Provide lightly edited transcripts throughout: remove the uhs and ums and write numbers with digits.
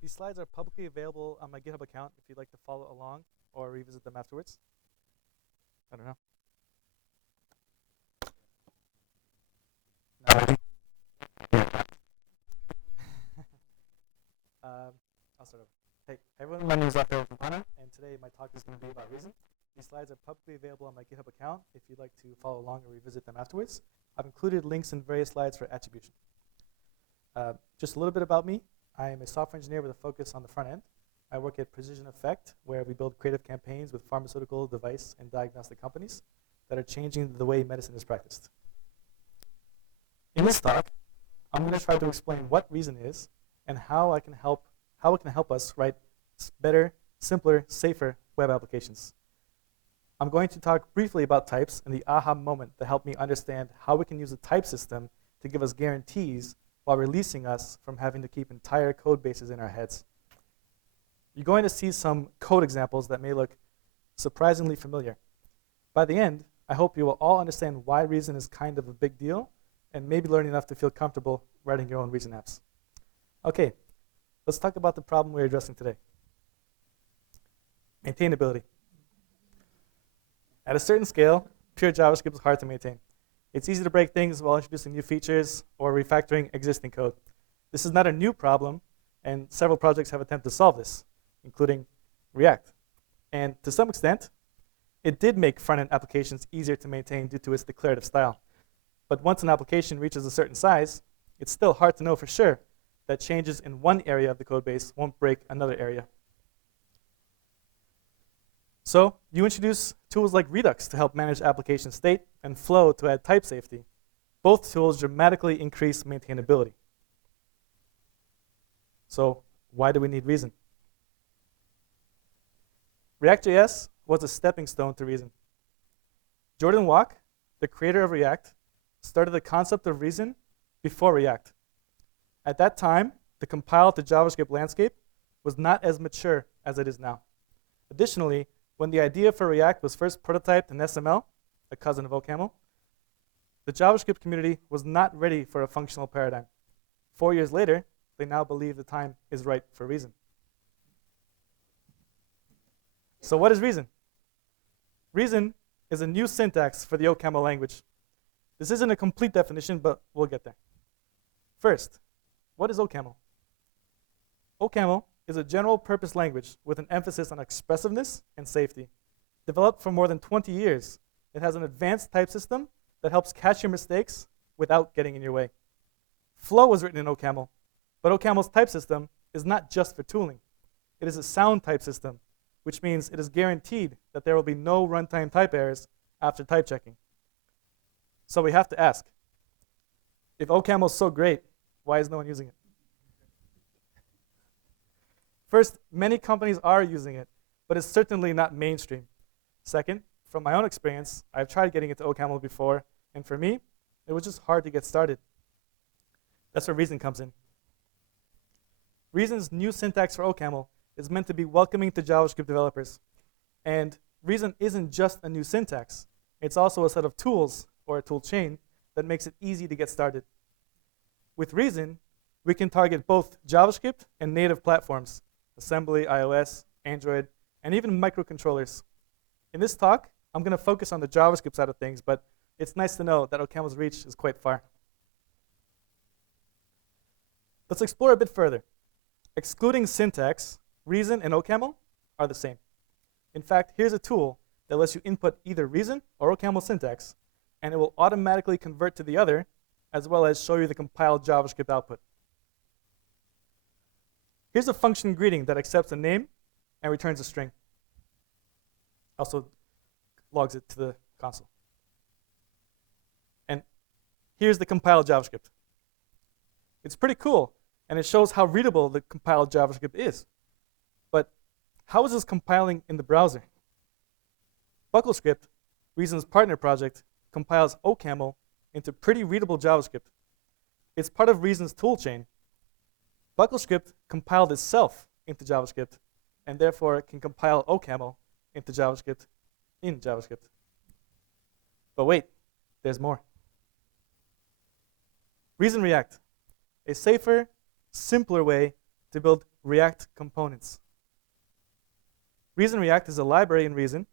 These slides are publicly available on my GitHub account if you'd like to follow along or revisit them afterwards. I don't know. I'll start over. Hey everyone, my name is Rafael Campana, and today my talk is going to be about Reason. These slides are publicly available on my GitHub account if you'd like to follow along or revisit them afterwards. I've included links in various slides for attribution. Just a little bit about me. I am a software engineer with a focus on the front end. I work at Precision Effect, where we build creative campaigns with pharmaceutical, device, and diagnostic companies that are changing the way medicine is practiced. In this talk, I'm going to try to explain what Reason is and how it can help us write better, simpler, safer web applications. I'm going to talk briefly about types and the aha moment that helped me understand how we can use a type system to give us guarantees while releasing us from having to keep entire code bases in our heads. You're going to see some code examples that may look surprisingly familiar. By the end, I hope you will all understand why Reason is kind of a big deal and maybe learn enough to feel comfortable writing your own Reason apps. Okay, let's talk about the problem we're addressing today. Maintainability. At a certain scale, pure JavaScript is hard to maintain. It's easy to break things while introducing new features or refactoring existing code. This is not a new problem, and several projects have attempted to solve this, including React. And to some extent, it did make front-end applications easier to maintain due to its declarative style. But once an application reaches a certain size, it's still hard to know for sure that changes in one area of the code base won't break another area. So you introduce tools like Redux to help manage application state and Flow to add type safety. Both tools dramatically increase maintainability. So why do we need Reason? React.js was a stepping stone to Reason. Jordan Walk, the creator of React, started the concept of Reason before React. At that time, the compiled to JavaScript landscape was not as mature as it is now. Additionally, when the idea for React was first prototyped in SML, a cousin of OCaml, the JavaScript community was not ready for a functional paradigm. 4 years later, they now believe the time is right for Reason. So what is Reason? Reason is a new syntax for the OCaml language. This isn't a complete definition, but we'll get there. First, what is OCaml? OCaml is a general-purpose language with an emphasis on expressiveness and safety. Developed for more than 20 years, it has an advanced type system that helps catch your mistakes without getting in your way. Flow was written in OCaml, but OCaml's type system is not just for tooling. It is a sound type system, which means it is guaranteed that there will be no runtime type errors after type checking. So we have to ask, if OCaml is so great, why is no one using it? First, many companies are using it, but it's certainly not mainstream. Second, from my own experience, I've tried getting into OCaml before, and for me, it was just hard to get started. That's where Reason comes in. Reason's new syntax for OCaml is meant to be welcoming to JavaScript developers. And Reason isn't just a new syntax. It's also a set of tools, or a tool chain, that makes it easy to get started. With Reason, we can target both JavaScript and native platforms, Assembly, iOS, Android, and even microcontrollers. In this talk, I'm going to focus on the JavaScript side of things, but it's nice to know that OCaml's reach is quite far. Let's explore a bit further. Excluding syntax, Reason and OCaml are the same. In fact, here's a tool that lets you input either Reason or OCaml syntax, and it will automatically convert to the other, as well as show you the compiled JavaScript output. Here's a function greeting that accepts a name and returns a string. Also logs it to the console. And here's the compiled JavaScript. It's pretty cool, and it shows how readable the compiled JavaScript is. But how is this compiling in the browser? BuckleScript, Reason's partner project, compiles OCaml into pretty readable JavaScript. It's part of Reason's toolchain. BuckleScript compiled itself into JavaScript, and therefore it can compile OCaml into JavaScript in JavaScript. But wait, there's more. Reason React, a safer, simpler way to build React components. Reason React is a library in Reason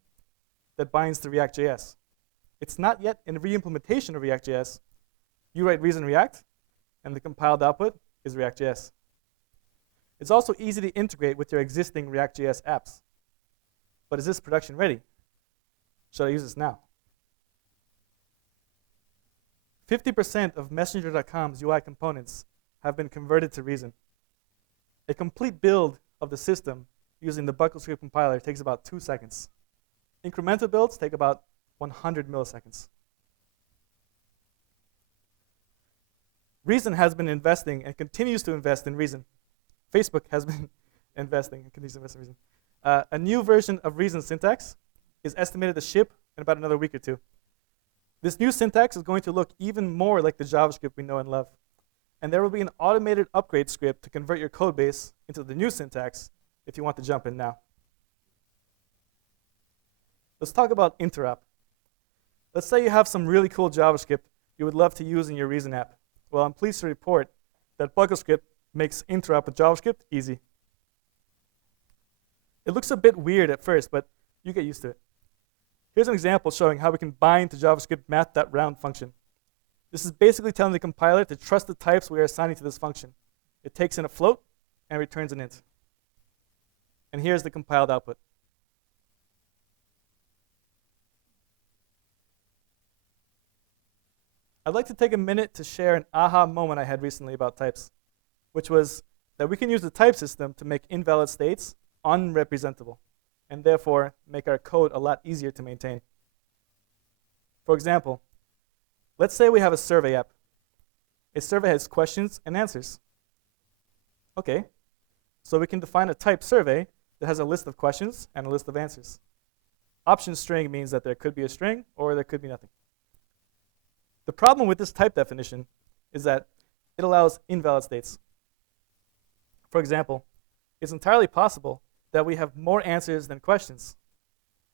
that binds to React.js. It's not yet in re-implementation of React.js. You write Reason React, and the compiled output is React.js. It's also easy to integrate with your existing React.js apps. But is this production ready? Should I use this now? 50% of Messenger.com's UI components have been converted to Reason. A complete build of the system using the BuckleScript compiler takes about 2 seconds. Incremental builds take about 100 milliseconds. Reason has been investing and continues to invest in Reason. Facebook has been investing and continues to invest in Reason. A new version of Reason syntax is estimated to ship in about another week or two. This new syntax is going to look even more like the JavaScript we know and love. And there will be an automated upgrade script to convert your code base into the new syntax if you want to jump in now. Let's talk about interop. Let's say you have some really cool JavaScript you would love to use in your Reason app. Well, I'm pleased to report that BuckleScript makes interop with JavaScript easy. It looks a bit weird at first, but you get used to it. Here's an example showing how we can bind to JavaScript math.round function. This is basically telling the compiler to trust the types we are assigning to this function. It takes in a float and returns an int. And here's the compiled output. I'd like to take a minute to share an aha moment I had recently about types, which was that we can use the type system to make invalid states unrepresentable, and therefore make our code a lot easier to maintain. For example, let's say we have a survey app. A survey has questions and answers. Okay, so we can define a type survey that has a list of questions and a list of answers. Option string means that there could be a string or there could be nothing. The problem with this type definition is that it allows invalid states. For example, it's entirely possible that we have more answers than questions.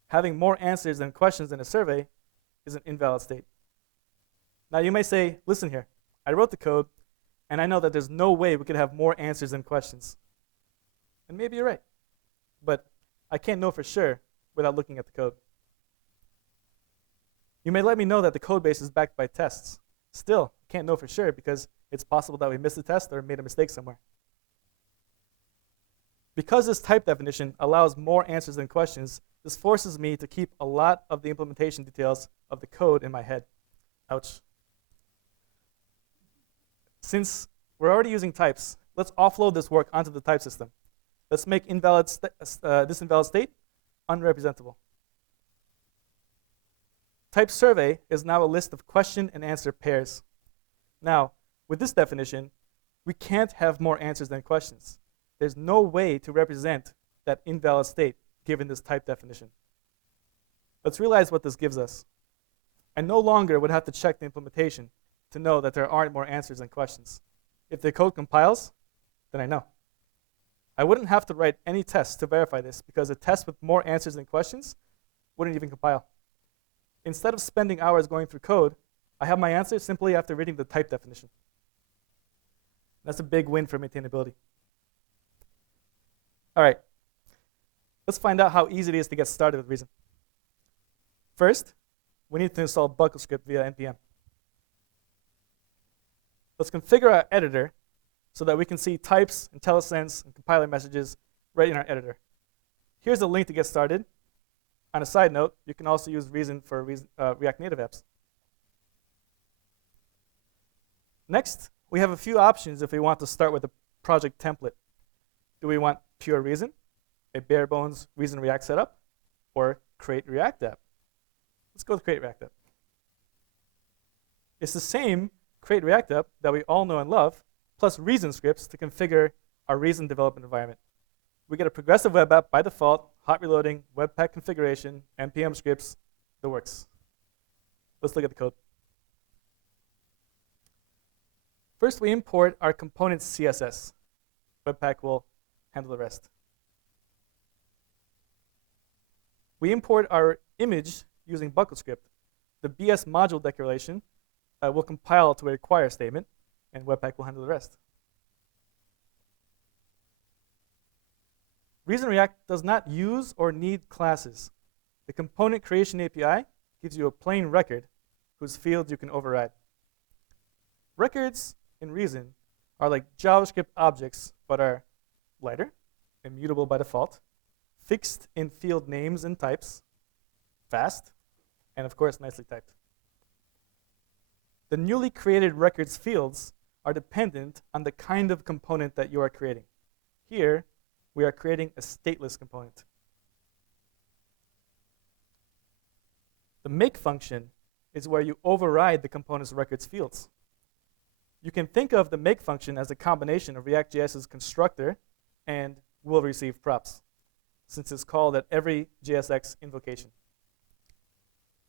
Having more answers than questions in a survey is an invalid state. Now you may say, listen here, I wrote the code, and I know that there's no way we could have more answers than questions. And maybe you're right, but I can't know for sure without looking at the code. You may let me know that the code base is backed by tests. Still, can't know for sure because it's possible that we missed a test or made a mistake somewhere. Because this type definition allows more answers than questions, this forces me to keep a lot of the implementation details of the code in my head. Ouch. Since we're already using types, let's offload this work onto the type system. Let's make this invalid state unrepresentable. Type survey is now a list of question and answer pairs. Now, with this definition, we can't have more answers than questions. There's no way to represent that invalid state given this type definition. Let's realize what this gives us. I no longer would have to check the implementation to know that there aren't more answers than questions. If the code compiles, then I know. I wouldn't have to write any tests to verify this because a test with more answers than questions wouldn't even compile. Instead of spending hours going through code, I have my answer simply after reading the type definition. That's a big win for maintainability. All right, let's find out how easy it is to get started with Reason. First, we need to install BuckleScript via npm. Let's configure our editor so that we can see types, IntelliSense, and compiler messages right in our editor. Here's a link to get started. On a side note, you can also use Reason for React Native apps. Next, we have a few options if we want to start with a project template. Do we want pure Reason, a bare bones Reason React setup, or create React app? Let's go with create React app. It's the same create React app that we all know and love, plus Reason scripts to configure our Reason development environment. We get a progressive web app by default, hot reloading, Webpack configuration, npm scripts, the works. Let's look at the code. First, we import our components CSS. Webpack will handle the rest. We import our image using BuckleScript. The BS module declaration will compile to a require statement, and Webpack will handle the rest. Reason React does not use or need classes. The component creation API gives you a plain record whose fields you can override. Records in Reason are like JavaScript objects, but are lighter, immutable by default, fixed in field names and types, fast, and of course, nicely typed. The newly created records fields are dependent on the kind of component that you are creating. Here, we are creating a stateless component. The make function is where you override the component's records fields. You can think of the make function as a combination of React.js's constructor and will receive props, since it's called at every JSX invocation.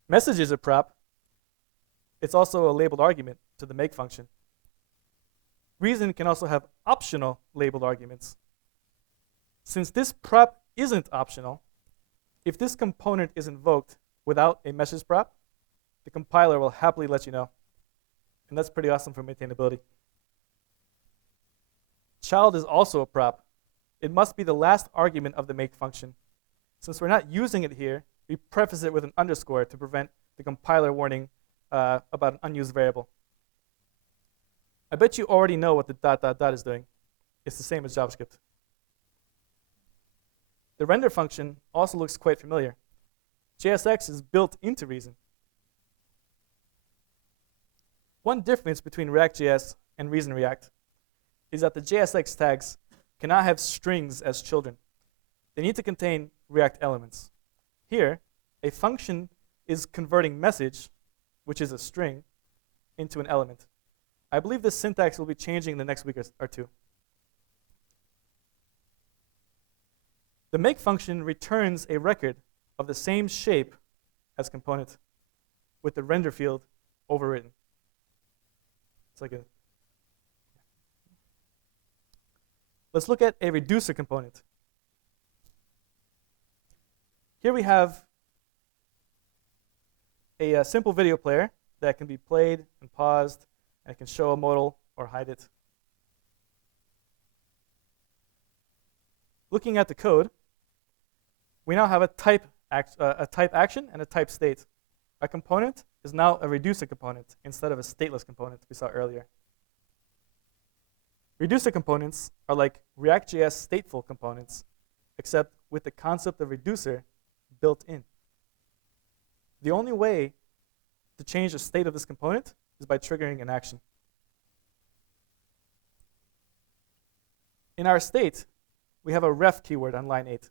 Message is a prop. It's also a labeled argument to the make function. Reason can also have optional labeled arguments. Since this prop isn't optional, if this component is invoked without a message prop, the compiler will happily let you know. And that's pretty awesome for maintainability. Child is also a prop. It must be the last argument of the make function. Since we're not using it here, we preface it with an underscore to prevent the compiler warning about an unused variable. I bet you already know what the ... is doing. It's the same as JavaScript. The render function also looks quite familiar. JSX is built into Reason. One difference between React.js and Reason React is that the JSX tags cannot have strings as children. They need to contain React elements. Here, a function is converting message, which is a string, into an element. I believe this syntax will be changing in the next week or two. The make function returns a record of the same shape as component with the render field overwritten. It's like a... Let's look at a reducer component. Here we have a simple video player that can be played and paused, and it can show a modal or hide it. Looking at the code, we now have a type action and a type state. A component is now a reducer component instead of a stateless component we saw earlier. Reducer components are like React.js stateful components, except with the concept of reducer built in. The only way to change the state of this component is by triggering an action. In our state, we have a ref keyword on line 8.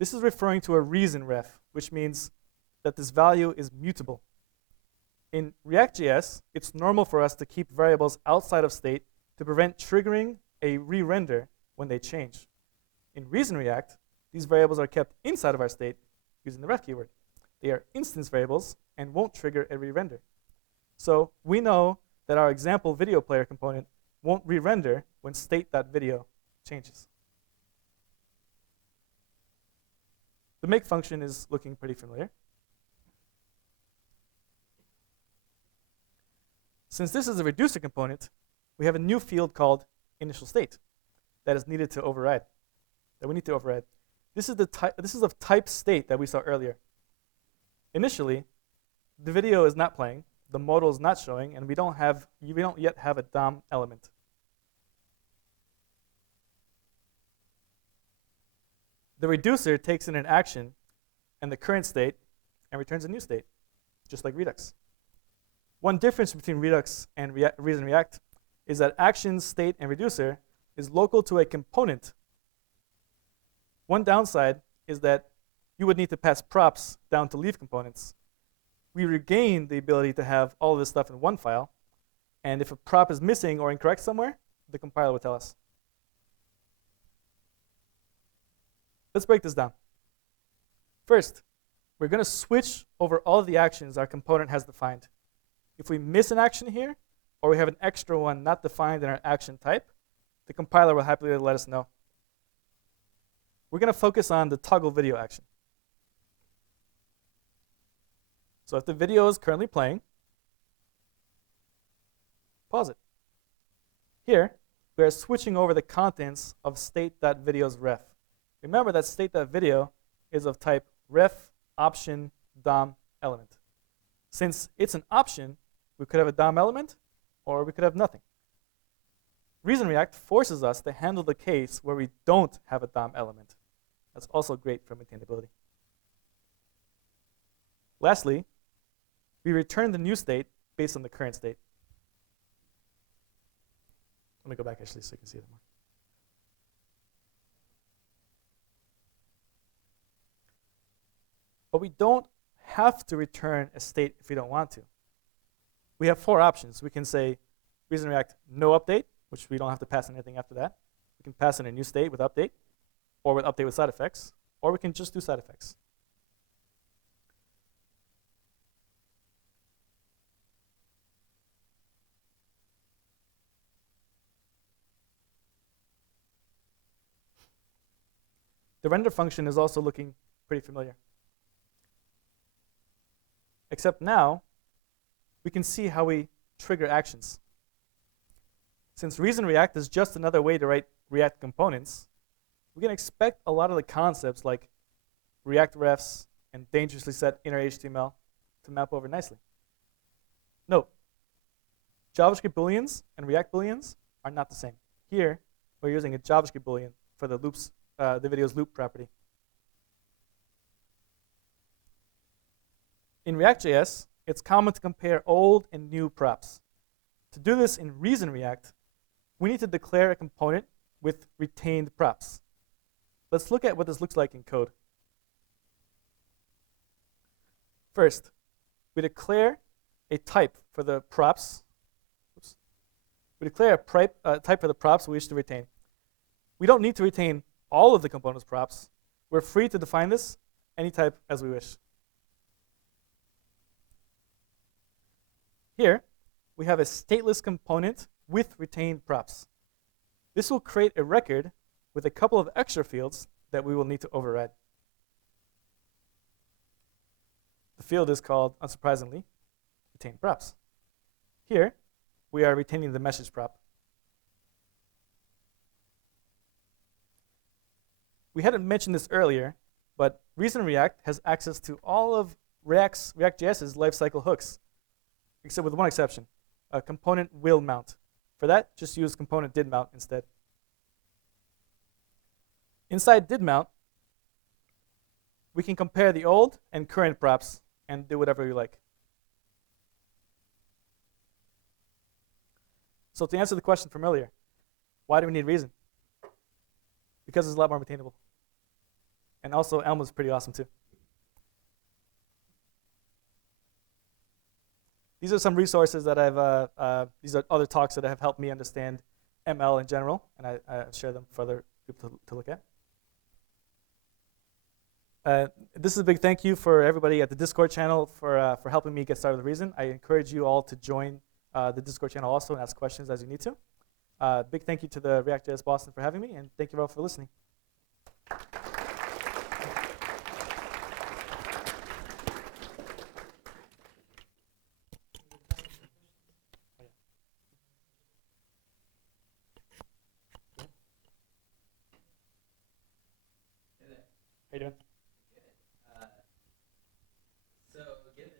This is referring to a reason ref, which means that this value is mutable. In React.js, it's normal for us to keep variables outside of state to prevent triggering a re-render when they change. In Reason React, these variables are kept inside of our state using the ref keyword. They are instance variables and won't trigger a re-render. So we know that our example video player component won't re-render when state.video changes. The make function is looking pretty familiar. Since this is a reducer component, we have a new field called initial state that is needed to override, that we need to override. This is of type state that we saw earlier. Initially, the video is not playing, the modal is not showing, and we don't yet have a DOM element. The reducer takes in an action and the current state and returns a new state, just like Redux. One difference between Redux and Reason React is that action, state, and reducer is local to a component. One downside is that you would need to pass props down to leave components. We regain the ability to have all of this stuff in one file, and if a prop is missing or incorrect somewhere, the compiler will tell us. Let's break this down. First, we're going to switch over all of the actions our component has defined. If we miss an action here, or we have an extra one not defined in our action type, the compiler will happily let us know. We're going to focus on the toggle video action. So if the video is currently playing, pause it. Here, we are switching over the contents of state.video's ref. remember that state.video is of type ref option DOM element. Since it's an option, we could have a DOM element, or we could have nothing. ReasonReact forces us to handle the case where we don't have a DOM element. That's also great for maintainability. Lastly, we return the new state based on the current state. Let me go back actually so you can see it more. But we don't have to return a state if we don't want to. We have 4 options. We can say ReasonReact no update, which we don't have to pass in anything after that. We can pass in a new state with update, or with update with side effects, or we can just do side effects. The render function is also looking pretty familiar. Except now, we can see how we trigger actions. Since ReasonReact is just another way to write React components, we can expect a lot of the concepts like React refs and dangerously set inner HTML to map over nicely. Note, JavaScript booleans and React booleans are not the same. Here, we're using a JavaScript boolean for the loops, the video's loop property. In React.js, it's common to compare old and new props. To do this in ReasonReact, we need to declare a component with retained props. Let's look at what this looks like in code. First, we declare a type for the props. Oops. We declare a type for the props we wish to retain. We don't need to retain all of the component's props. We're free to define this any type as we wish. Here, we have a stateless component with retained props. This will create a record with a couple of extra fields that we will need to override. The field is called, unsurprisingly, retain props. Here, we are retaining the message prop. We hadn't mentioned this earlier, but ReasonReact has access to all of React.js's lifecycle hooks, except with one exception. A component will mount. For that, just use component did mount instead. Inside did mount, we can compare the old and current props and do whatever we like. So to answer the question from earlier, why do we need Reason? Because it's a lot more maintainable. And also Elm is pretty awesome too. These are some resources that these are other talks that have helped me understand ML in general, and I share them for other people to look at. This is a big thank you for everybody at the Discord channel for helping me get started with Reason. I encourage you all to join the Discord channel also and ask questions as you need to. Big thank you to the React.js Boston for having me, and thank you all for listening. How you doing? So given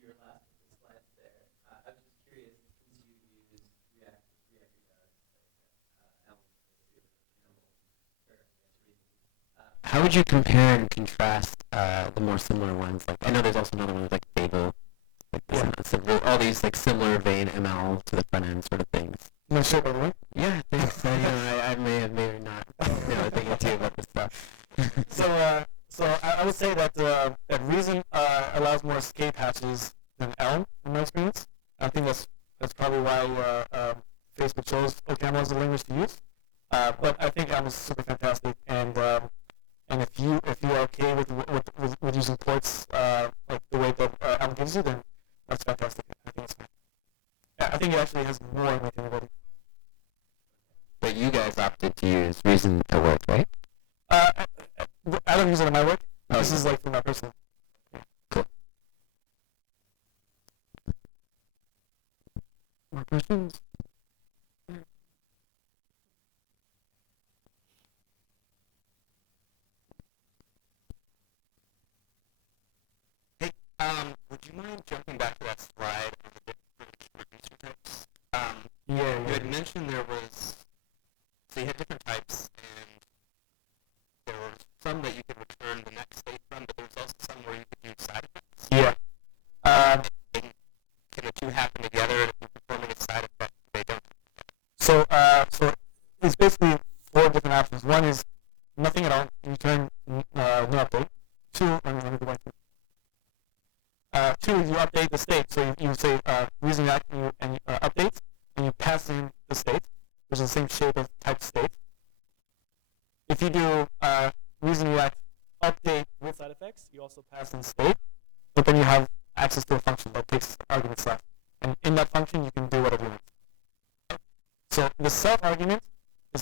your last slides there, I was just curious, since you use React how would you compare and contrast the more similar ones? Like I know there's also another one like Babel, like all these like similar vein ML to the front end sort of things. You want to show everyone? Yeah, thanks. I may have not thinking too about this stuff. So I would say that Reason allows more escape hatches than Elm in my experience. I think that's probably why Facebook chose OCaml as a language to use. But I think Elm is super fantastic, and if you are okay with using ports like the way that Elm gives you, then that's fantastic. I think it's fine. Yeah, I think it actually has more maintainability. But you guys opted to use Reason to work, right? I don't use it in my work. Oh, this is like for my personal. Cool. More questions? that slide of the different user types. Yeah. You had mentioned there was, so you had different types, and there were some that you could return the next state from, but there was also some where you could use side effects. Yeah. And can the two happen together, and if you're performing a side effect, they don't? So it's basically four different options. One is nothing at all. You return no update. Two, let me go back to two, you update the state. So you say using that and you update, and you pass in the state, which is the same shape as type state. If you do using that update with side effects, you also pass in state, but then you have access to a function that takes argument self. And in that function, you can do whatever you want. So the self argument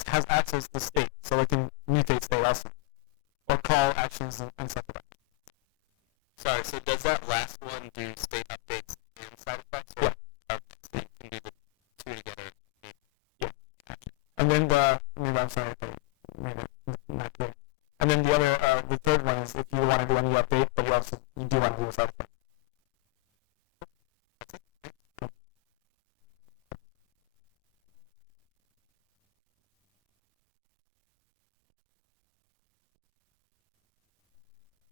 has access to state, so it can mutate state also, or call actions and stuff like that. Sorry, so does that last one do state updates and side effects? Or Yeah. So you can do the two together. Yeah. And then I'm sorry if I made it not clear. And then the other, the third one is if you want to do any update, but you do want to do a side effect. Cool.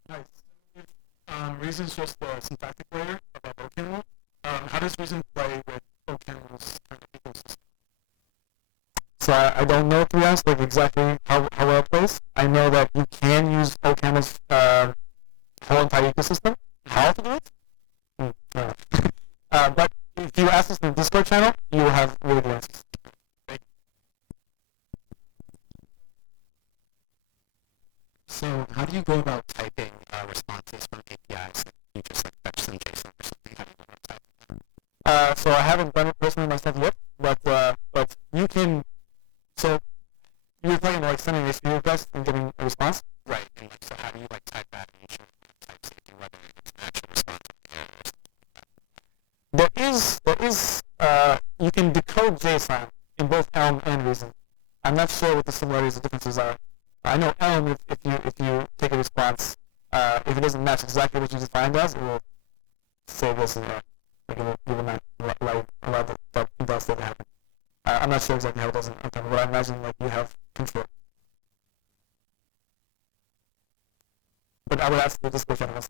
Nice. Reason's just a syntactic layer of OCaml. How does Reason play with OCaml's kind of ecosystem? So I don't know, to be honest, like exactly how well it plays. I know that you can use OCaml's whole entire ecosystem. How to do it? But if you ask us in the Discord channel, you will have really good answers. So how do you go about typing responses from APIs? You just like fetch some JSON or something. How do you go about typing? So I haven't done it personally myself yet, but you can. So you're talking about like sending a HTTP request and getting a response. Right. And like, so how do you like type that and ensure type safety, whether it's an actual response or There is you can decode JSON in both Elm and Reason. I'm not sure what the similarities and differences are. I know Elm, if you take a response, if it doesn't match exactly what you defined as, it will say this is like it will not allow that invalid state to happen. I'm not sure exactly how it does in Elm, but I imagine like you have control. But I would ask the Discord channel also.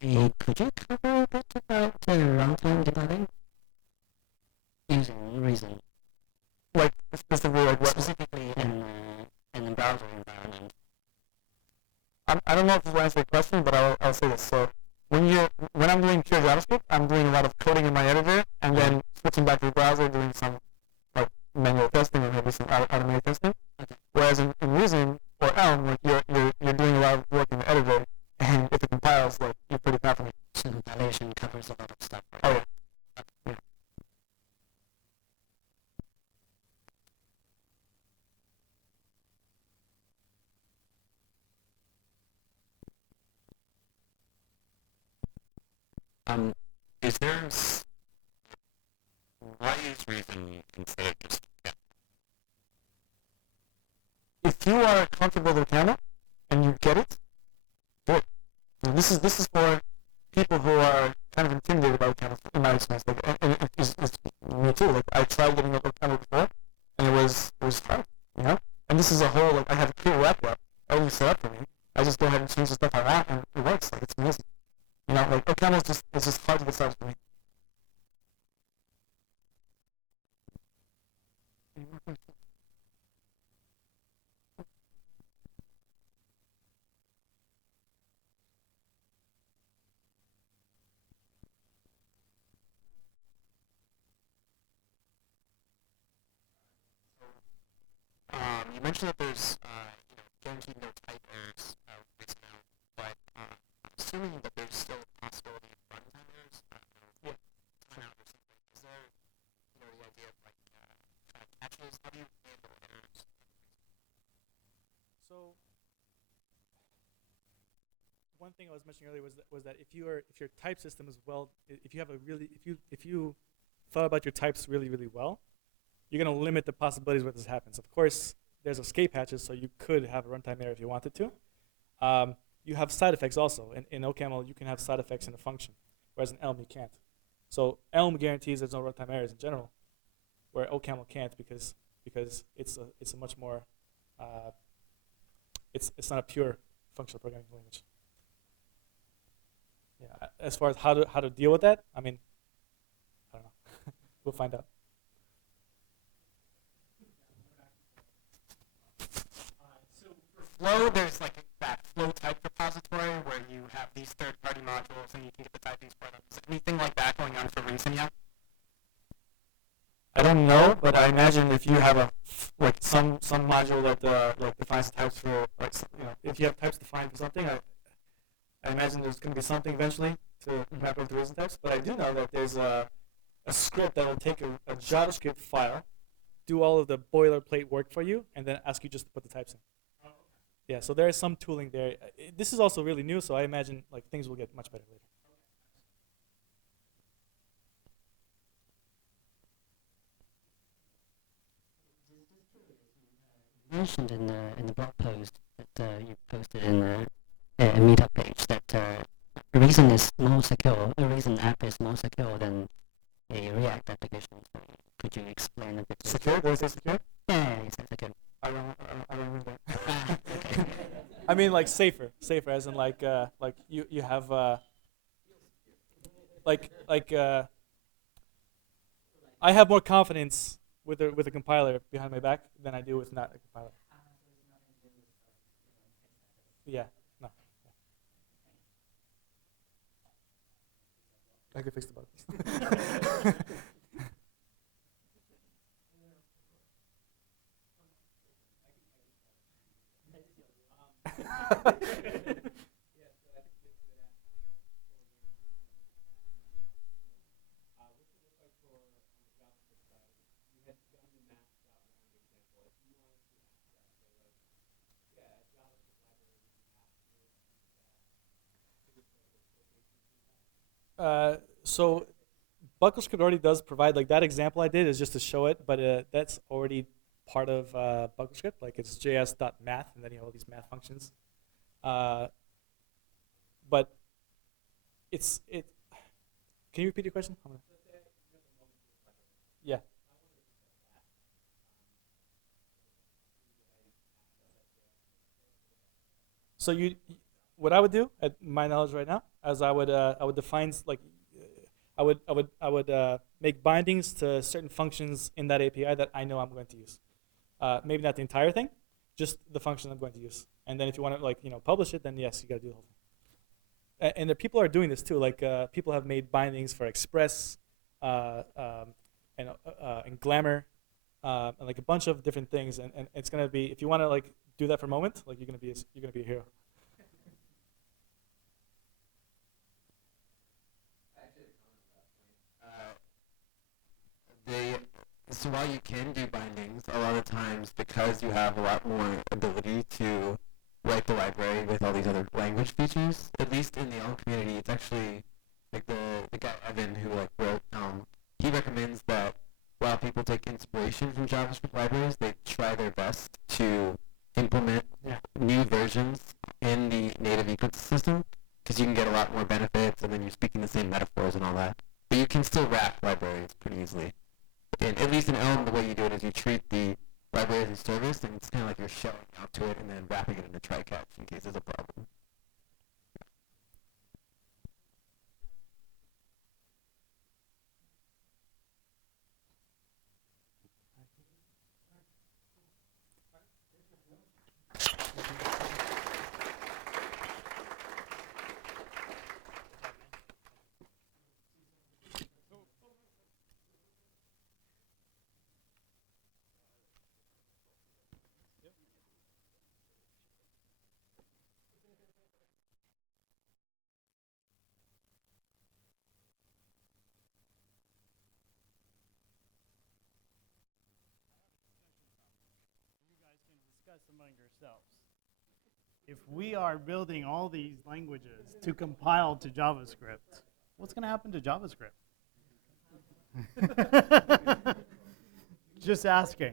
Hey, could you cover a bit about runtime debugging using Reason? Like specifically, like what? Specifically in the browser environment. I don't know if this will answer your question, but I'll say this. So when I'm doing pure JavaScript, I'm doing a lot of coding in my editor, and then switching back to the browser, doing some like manual testing and maybe some automated testing. Okay. Whereas in Reason or Elm, like you're doing a lot of work in the editor, and if it compiles, like you're pretty confident. So validation covers a lot of stuff, right? Oh yeah. Yeah. Is there why use Reason instead of just If you are comfortable with the camera and you get it, do it. And this is for people who are kind of intimidated by camera, in my experience. Like, and it's me too. Like I tried getting a camera before, and it was hard, you know. And this is a whole like I have a clear wrap already set up for me. I just go ahead and change the stuff I want, and it works. Like it's amazing. You know, like OCaml it's just hard to get started for me. Any more questions? You mentioned that there's guaranteed no type errors with ReasonML, but I'm assuming that there's still a possibility of runtime errors. Yeah. Timeout or something. Is there the idea of like trying to catch those? How do you handle errors? So one thing I was mentioning earlier was that if your type system is if you thought about your types really well, you're going to limit the possibilities where this happens. Of course, there's escape hatches, so you could have a runtime error if you wanted to. you have side effects also. In OCaml, you can have side effects in a function, whereas in Elm you can't. So Elm guarantees there's no runtime errors in general, where OCaml can't because it's a much more it's not a pure functional programming language. Yeah. As far as how to deal with that, I mean, I don't know. We'll find out. So for Flow, there's like that Flow type repository where you have these third-party modules and you can get the typings for them. Is anything like that going on for Reason yet? I don't know, but I imagine if you have some module that defines types for, if you have types defined for something, I imagine there's going to be something eventually to map into Reason types. But I do know that there's a script that will take a JavaScript file, do all of the boilerplate work for you, and then ask you just to put the types in. Yeah, so there is some tooling there. This is also really new, so I imagine things will get much better later. Mentioned in the blog post that you posted in a meetup page that Reason is more secure. A Reason app is more secure than a React application. So could you explain a bit? Secure? Did I say secure? Yeah, you said secure. I don't remember that. Okay. I mean safer as in you have I have more confidence with a compiler behind my back than I do with not a compiler. Yeah, no. I could fix the bugs. So BuckleScript already does provide, that example I did is just to show it, but that's already part of BuckleScript. It's js.math, and then you have all these math functions. But can you repeat your question? Yeah. So what I would do, at my knowledge right now, is I would define I would make bindings to certain functions in that API that I know I'm going to use. Maybe not the entire thing, just the function I'm going to use. And then if you want to publish it, then yes, you got to do the whole thing. And the people are doing this too. People have made bindings for Express and Glamour and a bunch of different things. And it's gonna be, if you want to do that for a moment, you're gonna be a hero. So while you can do bindings, a lot of times because you have a lot more ability to write the library with all these other language features, at least in the Elm community, it's actually the guy Evan who wrote Elm. He recommends that while people take inspiration from JavaScript libraries, they try their best to implement new versions in the native ecosystem, because you can get a lot more benefits, and then you're speaking the same metaphors and all that. But you can still wrap libraries pretty easily. And at least in Elm, the way you do it is you treat the library as a service, and it's kind of like you're showing out to it and then wrapping it in a try-catch in case there's a problem. Among yourselves. If we are building all these languages to compile to JavaScript, what's going to happen to JavaScript? Just asking.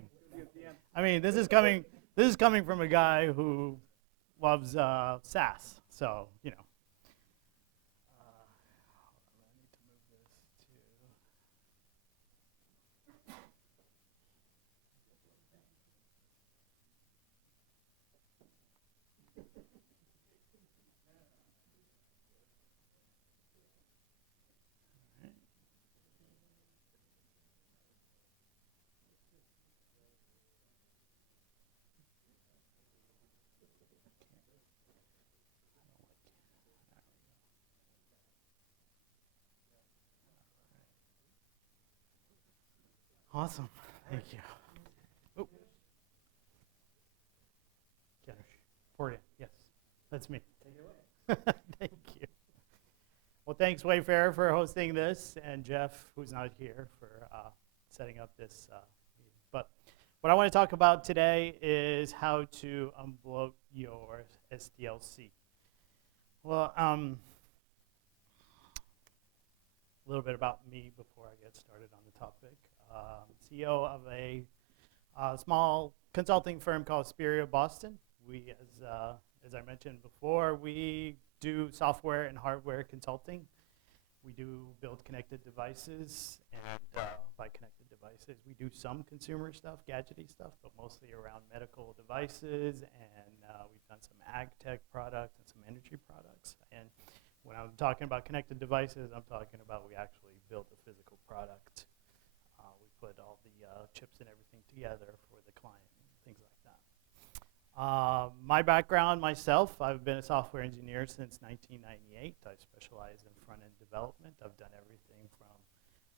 I mean, this is coming from a guy who loves SAS. So, you know. Hold on, I need to move this to. Awesome. Thank you. Oh. Pour it in. Yes, that's me. Thank you. Well, thanks, Wayfarer, for hosting this, and Jeff, who's not here, for setting up this meeting. But what I want to talk about today is how to un-bloat your SDLC. Well, a little bit about me before I get started on the topic. CEO of a small consulting firm called Spiria Boston. We, as I mentioned before, we do software and hardware consulting. We do build connected devices, and by connected devices, we do some consumer stuff, gadgety stuff, but mostly around medical devices, and we've done some ag tech products and some energy products. And when I'm talking about connected devices, I'm talking about we actually build a physical product. We put all the chips and everything together for the client, things like that. My background myself, I've been a software engineer since 1998. I specialize in front-end development. I've done everything from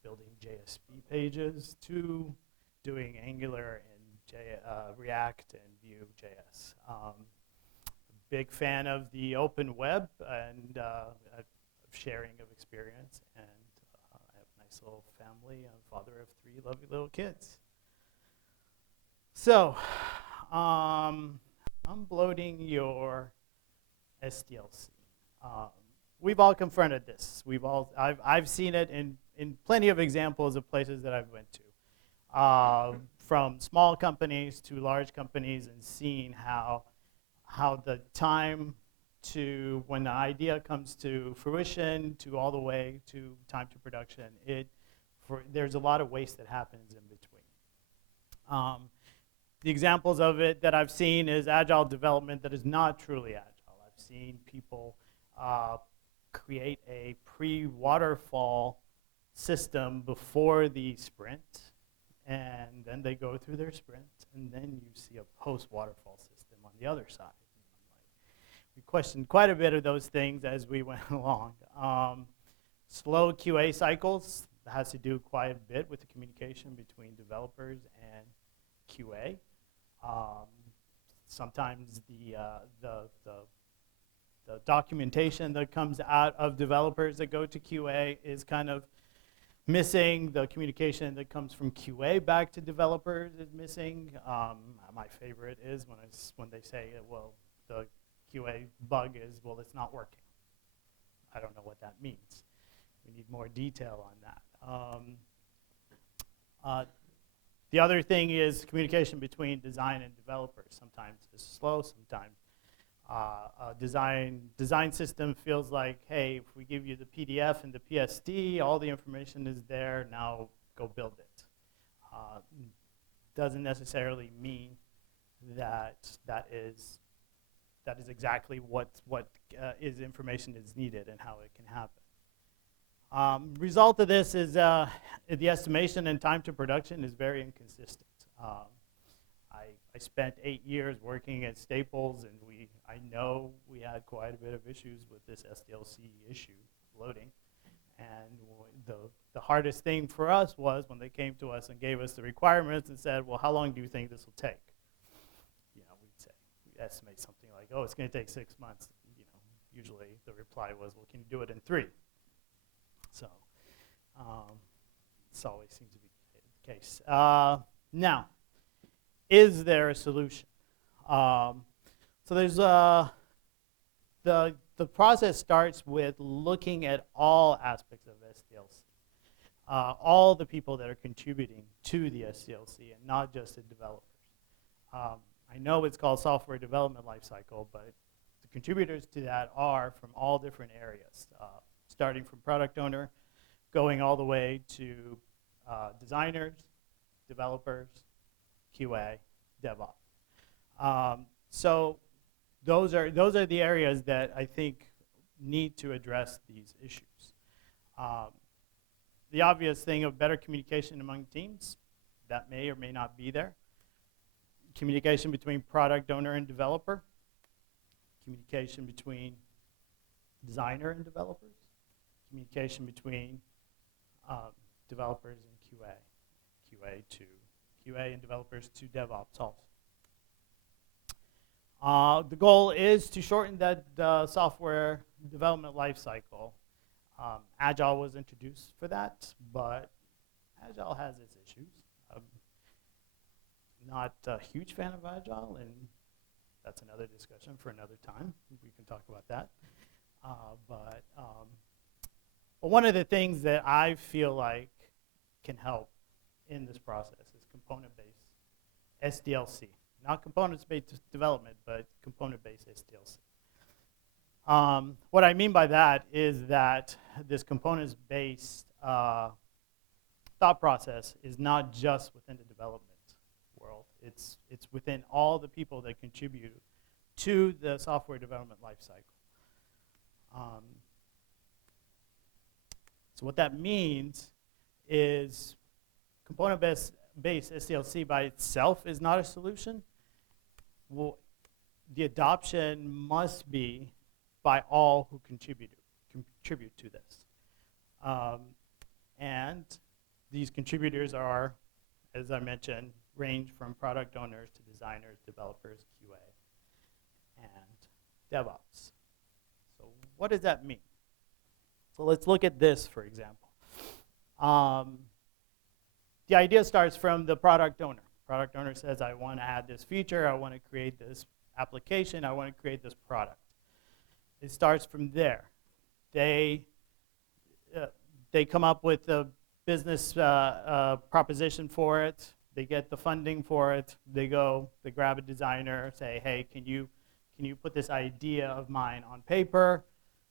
building JSP pages to doing Angular and React and Vue.js. Big fan of the open web and sharing of experience, and I have a nice little family. I'm a father of 3 lovely little kids. So, un-bloating your SDLC. We've all confronted this. I've seen it in plenty of examples of places that I've went to, from small companies to large companies, and seeing how the time to when the idea comes to fruition to all the way to time to production, there's a lot of waste that happens in between. The examples of it that I've seen is agile development that is not truly agile. I've seen people create a pre-waterfall system before the sprint, and then they go through their sprint, and then you see a post-waterfall system on the other side. We questioned quite a bit of those things as we went along. Slow QA cycles, that has to do quite a bit with the communication between developers and QA. Sometimes the documentation that comes out of developers that go to QA is kind of missing. The communication that comes from QA back to developers is missing. My favorite is when they say, well, the QA bug is, well, it's not working. I don't know what that means. We need more detail on that. The other thing is communication between design and developers. Sometimes it's slow, sometimes design system feels like, hey, if we give you the PDF and the PSD, all the information is there, now go build it. Doesn't necessarily mean that is exactly what information is needed and how it can happen. Result of this is the estimation and time to production is very inconsistent. I spent 8 years working at Staples, and I know we had quite a bit of issues with this SDLC issue, loading. And the hardest thing for us was when they came to us and gave us the requirements and said, well, how long do you think this will take? We'd estimate something like, oh, it's going to take 6 months. Usually the reply was, well, can you do it in 3? So this always seems to be the case. Now, is there a solution? So there's the process starts with looking at all aspects of SDLC, all the people that are contributing to the SDLC, and not just the developers. I know it's called software development lifecycle, but the contributors to that are from all different areas, starting from product owner, going all the way to designers, developers, QA, DevOps. So those are the areas that I think need to address these issues. The obvious thing of better communication among teams, that may or may not be there. Communication between product owner and developer. Communication between designer and developers. Communication between developers and QA and developers to DevOps also. The goal is to shorten that software development lifecycle. Agile was introduced for that, but Agile has its issues. I'm not a huge fan of Agile, and that's another discussion for another time. We can talk about that. But one of the things that I feel like can help in this process is component-based SDLC. Not components-based development, but component-based SDLC. What I mean by that is that this components-based thought process is not just within the development world. It's within all the people that contribute to the software development lifecycle. So what that means is component-based SDLC by itself is not a solution. Well, the adoption must be by all who contribute to this. And these contributors are, as I mentioned, range from product owners to designers, developers, QA, and DevOps. So what does that mean? So let's look at this, for example. The idea starts from the product owner. Product owner says, I want to add this feature, I want to create this application, I want to create this product. It starts from there. They come up with a business proposition for it. They get the funding for it. They grab a designer, say, hey, can you put this idea of mine on paper?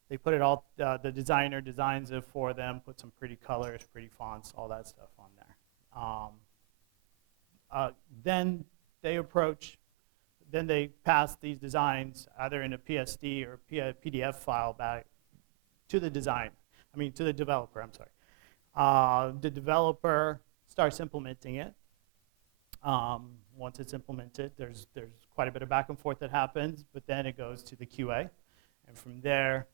They put it all, the designer designs it for them, put some pretty colors, pretty fonts, all that stuff on there. Then they pass these designs either in a PSD or PDF file back to the to the developer, I'm sorry. The developer starts implementing it. Once it's implemented, there's quite a bit of back and forth that happens, but then it goes to the QA. And from there,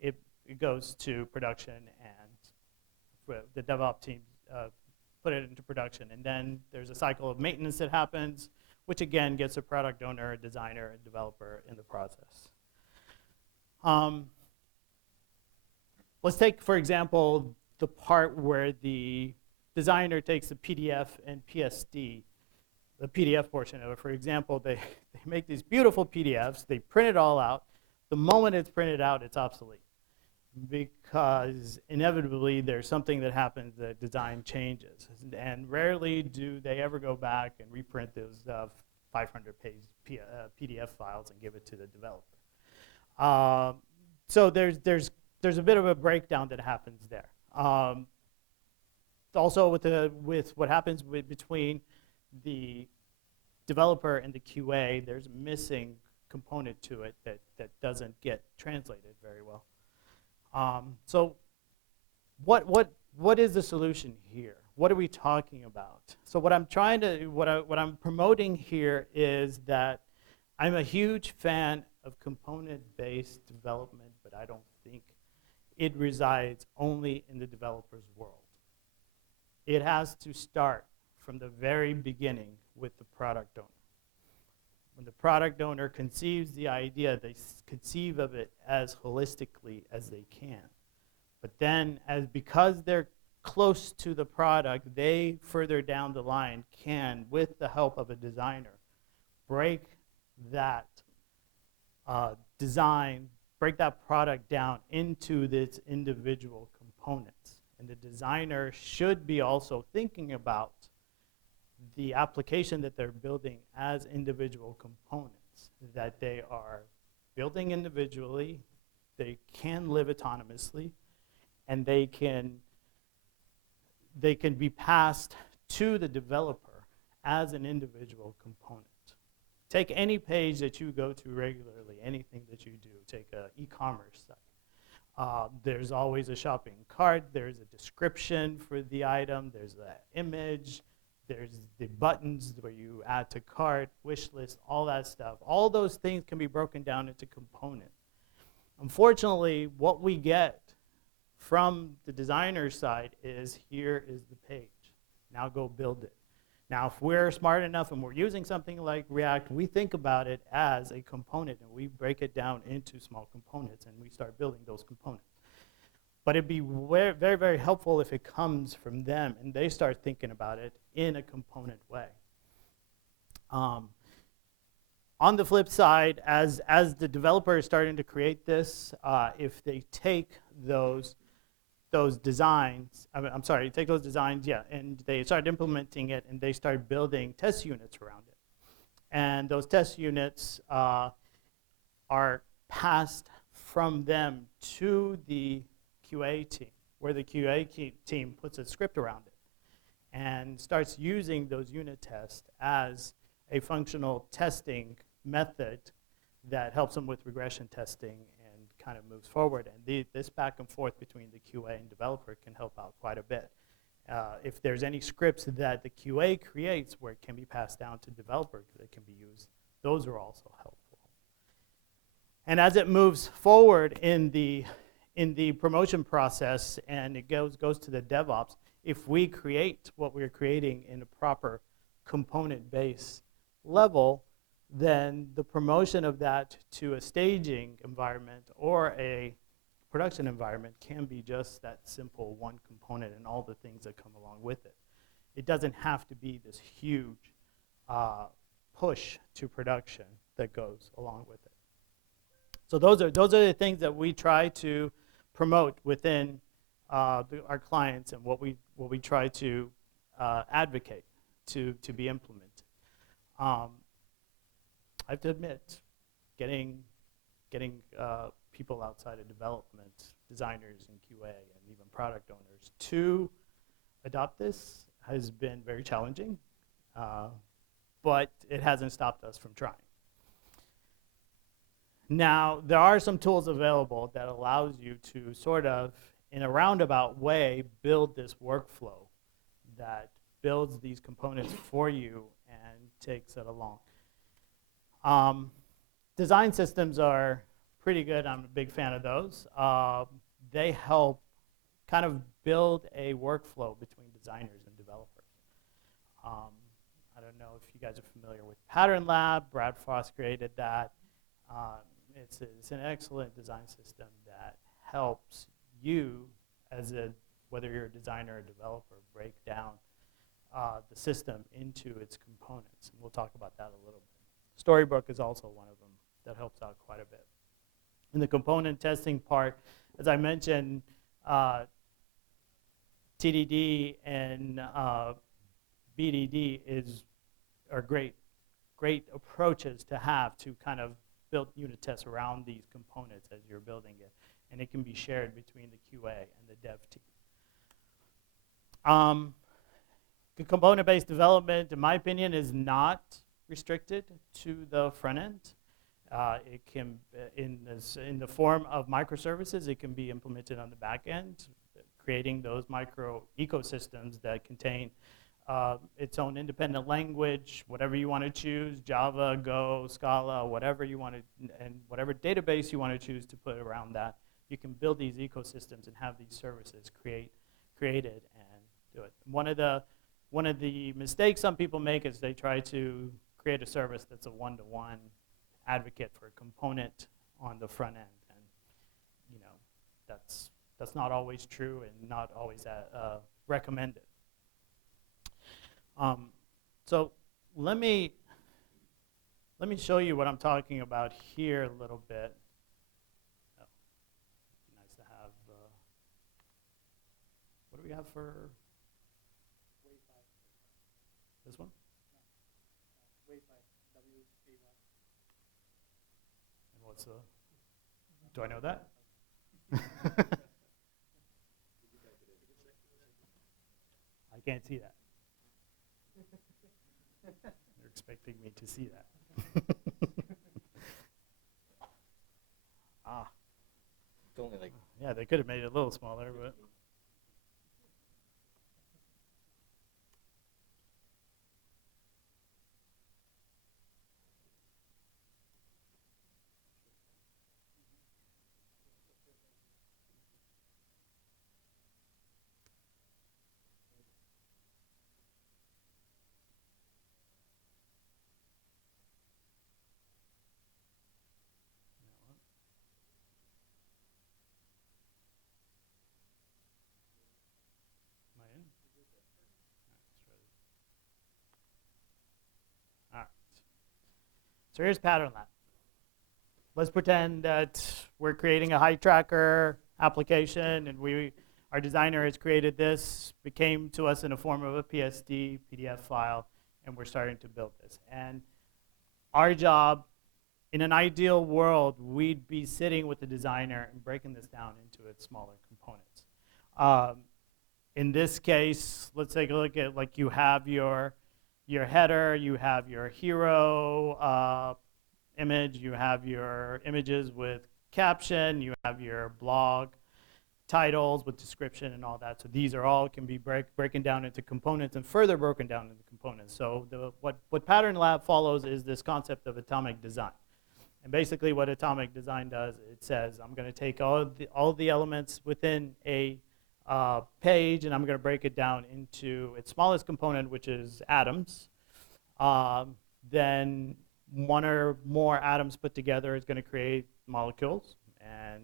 it goes to production, and the DevOps team put it into production. And then there's a cycle of maintenance that happens, which again gets a product owner, a designer, a developer in the process. Let's take, for example, the part where the designer takes the PDF and PSD, the PDF portion of it. For example, they make these beautiful PDFs, they print it all out. The moment it's printed out, it's obsolete, because inevitably there's something that happens, that design changes. And rarely do they ever go back and reprint those 500-page PDF files and give it to the developer. So there's a bit of a breakdown that happens there. Also with what happens between the developer and the QA, there's a missing component to it that doesn't get translated very well. So what is the solution here? What are we talking about? So what I'm promoting here is that I'm a huge fan of component-based development, but I don't think it resides only in the developer's world. It has to start from the very beginning with the product owner. When the product owner conceives the idea, they conceive of it as holistically as they can. But then, because they're close to the product, they further down the line can, with the help of a designer, break that break that product down into its individual components. And the designer should be also thinking about the application that they're building as individual components that they are building individually, they can live autonomously, and they can be passed to the developer as an individual component. Take any page that you go to regularly, anything that you do, take an e-commerce site. There's always a shopping cart, there's a description for the item, there's an image, there's the buttons where you add to cart, wish list, all that stuff. All those things can be broken down into components. Unfortunately, what we get from the designer side is, here is the page. Now go build it. Now, if we're smart enough and we're using something like React, we think about it as a component, and we break it down into small components, and we start building those components. But it'd be very, very helpful if it comes from them, and they start thinking about it in a component way. On the flip side, as the developer is starting to create this, if they take those designs, take those designs, and they start implementing it, and they start building test units around it. And those test units are passed from them to the QA team, where the QA team puts a script around it and starts using those unit tests as a functional testing method that helps them with regression testing and kind of moves forward. And this back and forth between the QA and developer can help out quite a bit. If there's any scripts that the QA creates where it can be passed down to developer that can be used, those are also helpful. And as it moves forward in the promotion process and it goes to the DevOps, if we create what we're creating in a proper component-based level, then the promotion of that to a staging environment or a production environment can be just that simple one component and all the things that come along with it. It doesn't have to be this huge push to production that goes along with it. So those are the things that we try to promote within our clients and what we try to advocate to be implemented. I have to admit, getting people outside of development, designers and QA, and even product owners to adopt this has been very challenging, but it hasn't stopped us from trying. Now, there are some tools available that allows you to sort of, in a roundabout way, build this workflow that builds these components for you and takes it along. Design systems are pretty good. I'm a big fan of those. They help kind of build a workflow between designers and developers. I don't know if you guys are familiar with Pattern Lab. Brad Frost created that. It's an excellent design system that helps you, whether you're a designer or developer, break down the system into its components. And we'll talk about that a little bit. Storybook is also one of them that helps out quite a bit. In the component testing part, as I mentioned, TDD and BDD are great approaches to have to kind of build unit tests around these components as you're building it, and it can be shared between the QA and the dev team. The component-based development, in my opinion, is not restricted to the front end. It can, in the form of microservices, it can be implemented on the back end, creating those micro ecosystems that contain its own independent language, whatever you want to choose, Java, Go, Scala, whatever you want to, and whatever database you want to choose to put around that. You can build these ecosystems and have these services created and do it. One of the mistakes some people make is they try to create a service that's a one-to-one advocate for a component on the front end, and that's not always true and not always recommended. So let me show you what I'm talking about here a little bit. Oh, it'd be nice to have. What do we have for? This one? And What's the? Do I know that? I can't see that. They're expecting me to see that. Ah. It's only like Yeah, they could have made it a little smaller, but. Am I in? All right. So here's pattern lab. Let's pretend that we're creating a height tracker application, and our designer has created this, became to us in the form of a PSD, PDF file, and we're starting to build this. And our job, in an ideal world, we'd be sitting with the designer and breaking this down into its smaller components. In this case, let's take a look at, like, you have your header, you have your hero image, you have your images with caption, you have your blog titles with description and all that. So these are all can be broken down into components and further broken down into components. So what Pattern Lab follows is this concept of atomic design. And basically what atomic design does, it says, I'm going to take all the elements within a page, and I'm going to break it down into its smallest component, which is atoms. Then one or more atoms put together is going to create molecules, and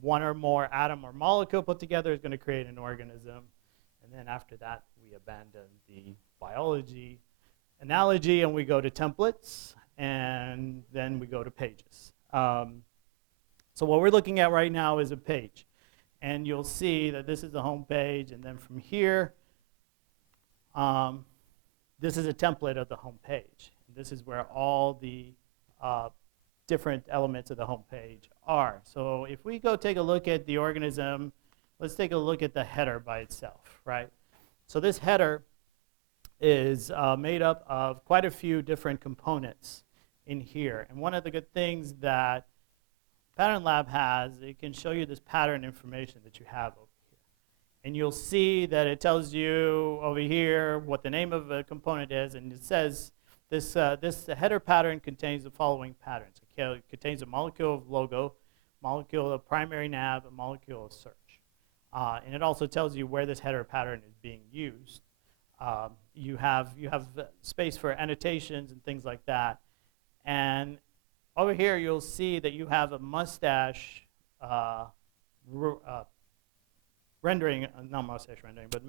one or more atom or molecule put together is going to create an organism. And then after that, we abandon the biology analogy, and we go to templates, and then we go to pages. So what we're looking at right now is a page. And you'll see that this is the home page, and then from here, this is a template of the home page. This is where all the different elements of the home page are. So if we go take a look at the organism, let's take a look at the header by itself, right? So this header is made up of quite a few different components in here. And one of the good things that Pattern Lab has, it can show you this pattern information that you have over here. And you'll see that it tells you over here what the name of a component is, and it says this header pattern contains the following patterns. It contains a molecule of logo, molecule of primary nav, a molecule of search. And it also tells you where this header pattern is being used. You have space for annotations and things like that. And over here, you'll see that you have a mustache rendering, not mustache rendering, but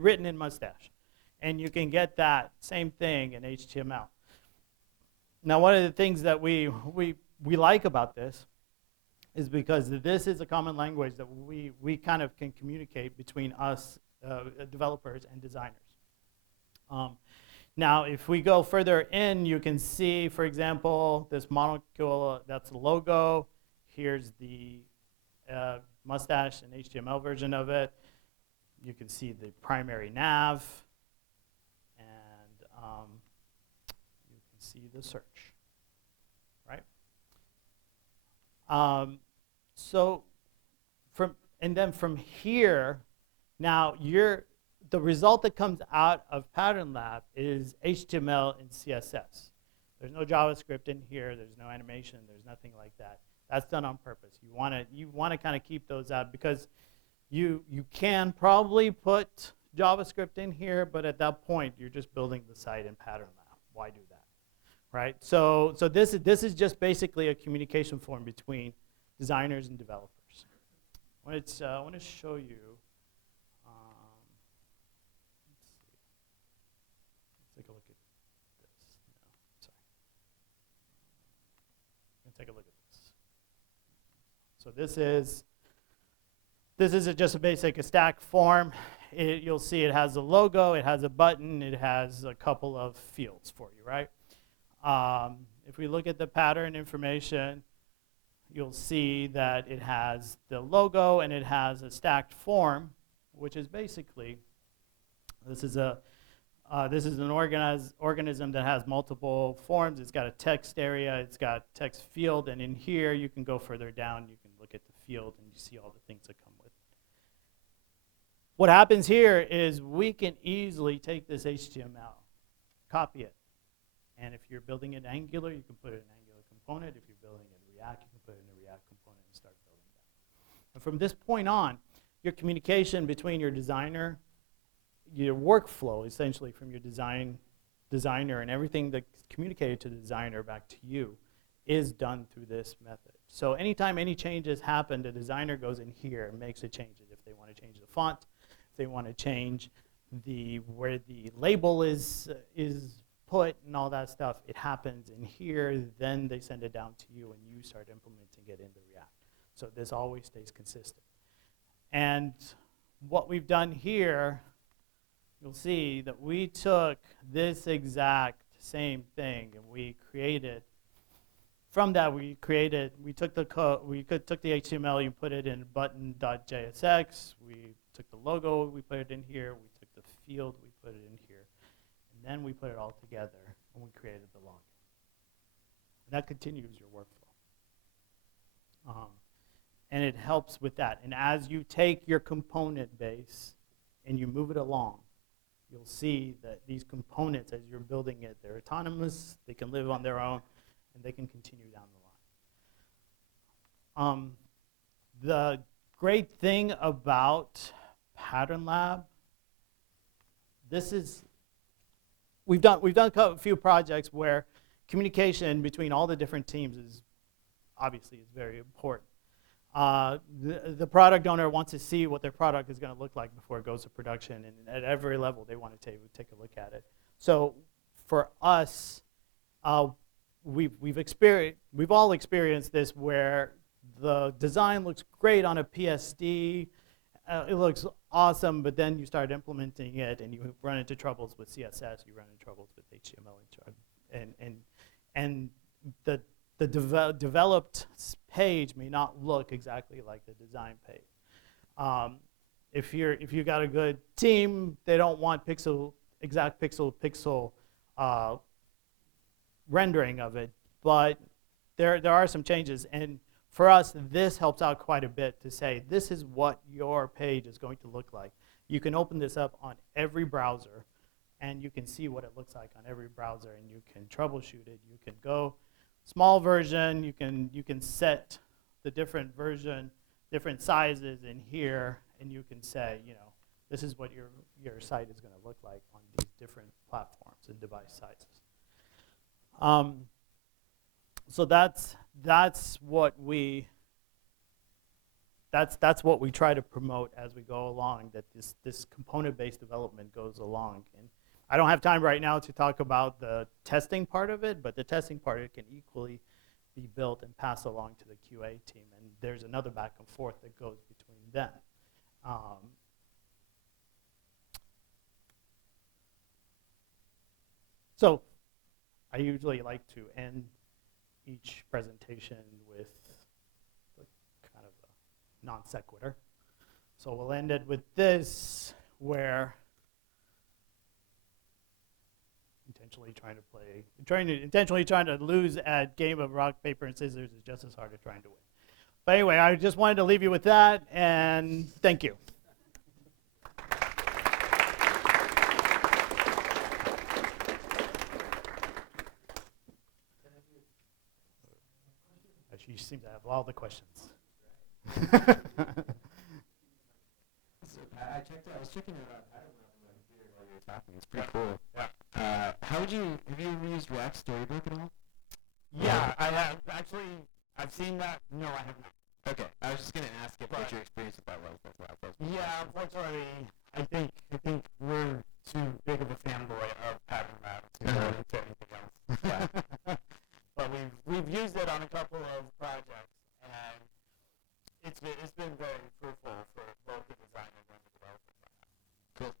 written in mustache. And you can get that same thing in HTML. Now, one of the things that we like about this is because this is a common language that we kind of can communicate between us, developers and designers. Now, if we go further in, you can see, for example, this molecule, that's the logo. Here's the mustache and HTML version of it. You can see the primary nav, and you can see the search, right? Then from here, now the result that comes out of Pattern Lab is HTML and CSS. There's no JavaScript in here. There's no animation. There's nothing like that. That's done on purpose. You want to kind of keep those out because you can probably put JavaScript in here, but at that point you're just building the site in Pattern Lab. Why do that, right? So this is just basically a communication form between designers and developers. I want to show you. Take a look at this. Take a look at this. So this is just a basic stack form. You'll see it has a logo, it has a button, it has a couple of fields for you, right? if we look at the pattern information, you'll see that it has the logo and it has a stacked form, which is basically, this is an organism that has multiple forms. It's got a text area, it's got text field, and in here you can go further down, you can look at the field and you see all the things that come with it. What happens here is we can easily take this HTML, copy it, and if you're building it Angular, you can put it in Angular component. If you're building it in React, you can put it in a React component and start building that. And from this point on, your communication between your designer, your workflow essentially from your designer and everything that's communicated to the designer back to you is done through this method. So anytime any changes happen, the designer goes in here and makes a change. If they want to change the font, if they want to change where the label is put and all that stuff, it happens in here. Then they send it down to you and you start implementing it into React. So this always stays consistent. And what we've done here, you'll see that we took this exact same thing and we created, from that we took the code, took the HTML, you put it in button.jsx, we took the logo, we put it in here, we took the field, we put it in here, and then we put it all together and we created the login. And that continues your workflow. And it helps with that. And as you take your component base and you move it along, you'll see that these components, as you're building it, they're autonomous, they can live on their own, and they can continue down the line. The great thing about Pattern Lab, we've done a few projects where communication between all the different teams is very important. The product owner wants to see what their product is going to look like before it goes to production, and at every level they want to take a look at it. So for us, we've all experienced this where the design looks great on a PSD, it looks awesome, but then you start implementing it and you run into troubles with CSS, you run into troubles with HTML, and the developed page may not look exactly like the design page. If you got a good team, they don't want exact pixel rendering of it, but there are some changes, and for us, this helps out quite a bit to say this is what your page is going to look like. You can open this up on every browser, and you can see what it looks like on every browser, and you can troubleshoot it. You can go small version, you can set the different version, different sizes in here, and you can say, this is what your site is going to look like on these different platforms and device sizes. So that's what we try to promote as we go along, that this component-based development goes along. And I don't have time right now to talk about the testing part of it, but the testing part, it can equally be built and passed along to the QA team, and there's another back and forth that goes between them. So I usually like to end each presentation with kind of a non sequitur. So we'll end it with this, where intentionally trying to lose at game of rock, paper, and scissors is just as hard as trying to win. But anyway, I just wanted to leave you with that, and thank you. You seem to have all the questions. I was checking it out. I don't know while you were talking. It's pretty cool. Yeah. Have you ever used React Storybook at all? Yeah, I have. Actually, I've seen that. No, I have not. Okay. I was just going to ask if what your experience with that was. Yeah, unfortunately, I think we're too big of a fanboy of Pattern Lab to go into anything else. Yeah. But we've used it on a couple of projects, and it's been very fruitful for both the designers and the developers. Cool.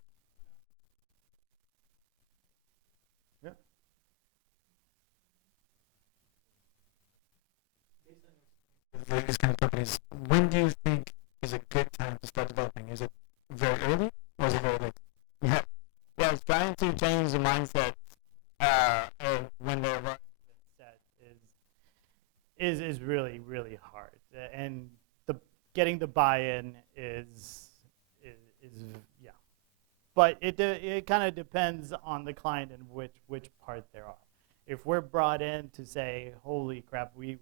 Yeah. these kind of companies, when do you think is a good time to start developing? Is it very early or is it very late? Yeah, yeah. It's trying to change the mindset when they're running set is really really hard, and getting the buy-in is yeah. But it kind of depends on the client and which part there are. If we're brought in to say, holy crap, we've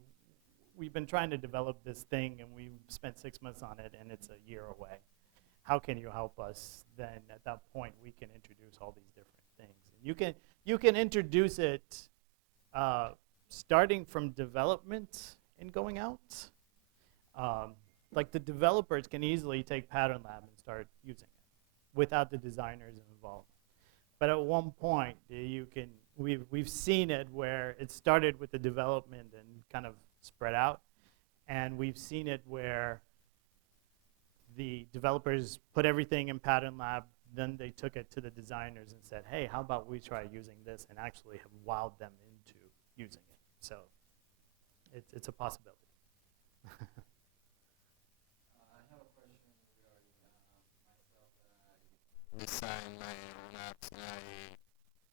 been trying to develop this thing and we've spent 6 months on it and it's a year away, how can you help us? Then at that point we can introduce all these different things. You can introduce it starting from development and going out. Like the developers can easily take Pattern Lab and start using it without the designers involved. But at one point, we've seen it where it started with the development and kind of spread out, and we've seen it where the developers put everything in Pattern Lab, then they took it to the designers and said, hey, how about we try using this, and actually have wowed them into using it. So it's a possibility. Design my own apps and I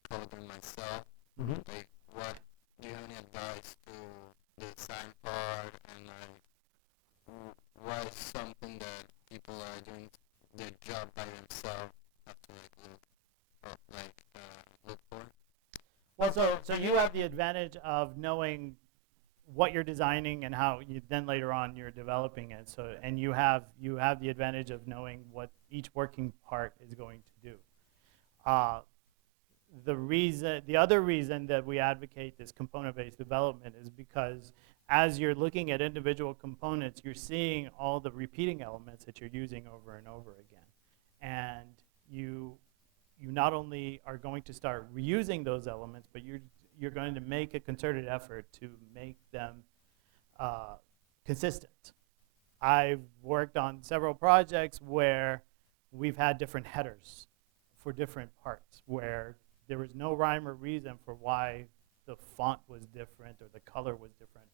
code them myself. Mm-hmm. Like, what do you have any advice to the design part, and like, what is something that people are doing their job by themselves have to look for? Well, so you have the advantage of knowing what you're designing and how you then later on you're developing it. So, and you have the advantage of knowing what each working part is going to do. The other reason that we advocate this component-based development is because as you're looking at individual components, you're seeing all the repeating elements that you're using over and over again. And you not only are going to start reusing those elements, but you're going to make a concerted effort to make them consistent. I've worked on several projects where we've had different headers for different parts, where there was no rhyme or reason for why the font was different or the color was different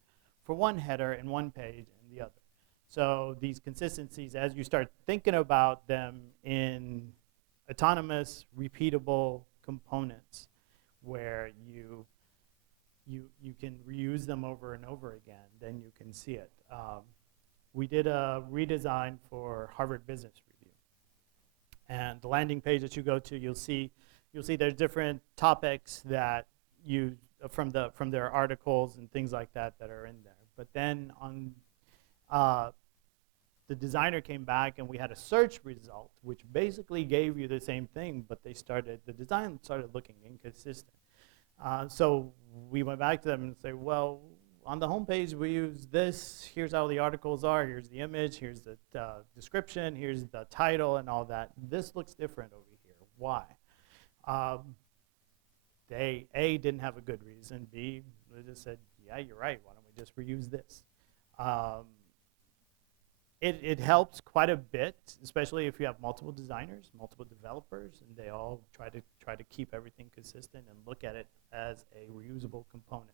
for one header in one page and the other. So these consistencies, as you start thinking about them in autonomous, repeatable components, where you can reuse them over and over again, then you can see it. We did a redesign for Harvard Business Review, and the landing page that you go to, you'll see there's different topics that from their articles and things like that are in there. But then on the designer came back and we had a search result, which basically gave you the same thing, but the design started looking inconsistent. So we went back to them and said, well, on the home page we use this, here's how the articles are, here's the image, here's the description, here's the title and all that. This looks different over here. Why? They, A, didn't have a good reason. B, they just said, yeah, you're right, why don't we just reuse this? It helps quite a bit, especially if you have multiple designers, multiple developers, and they all try to keep everything consistent and look at it as a reusable component.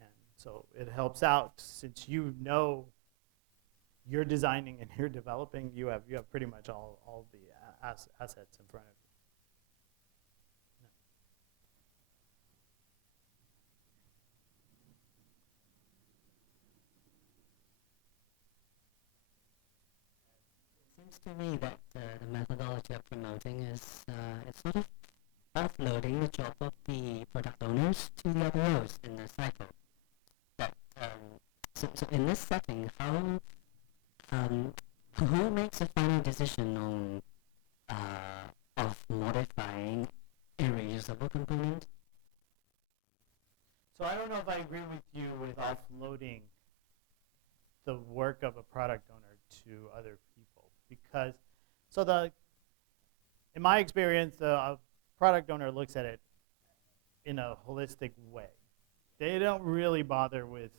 And so it helps out, since you know you're designing and you're developing, you have pretty much all the assets in front of you. Seems to me that the methodology of promoting is it's sort of offloading the job of the product owners to the other roles in the cycle. That so in this setting, how who makes a final decision on of modifying a reusable component? So I don't know if I agree with you with offloading the work of a product owner to other people, because in my experience, a product owner looks at it in a holistic way. They don't really bother with,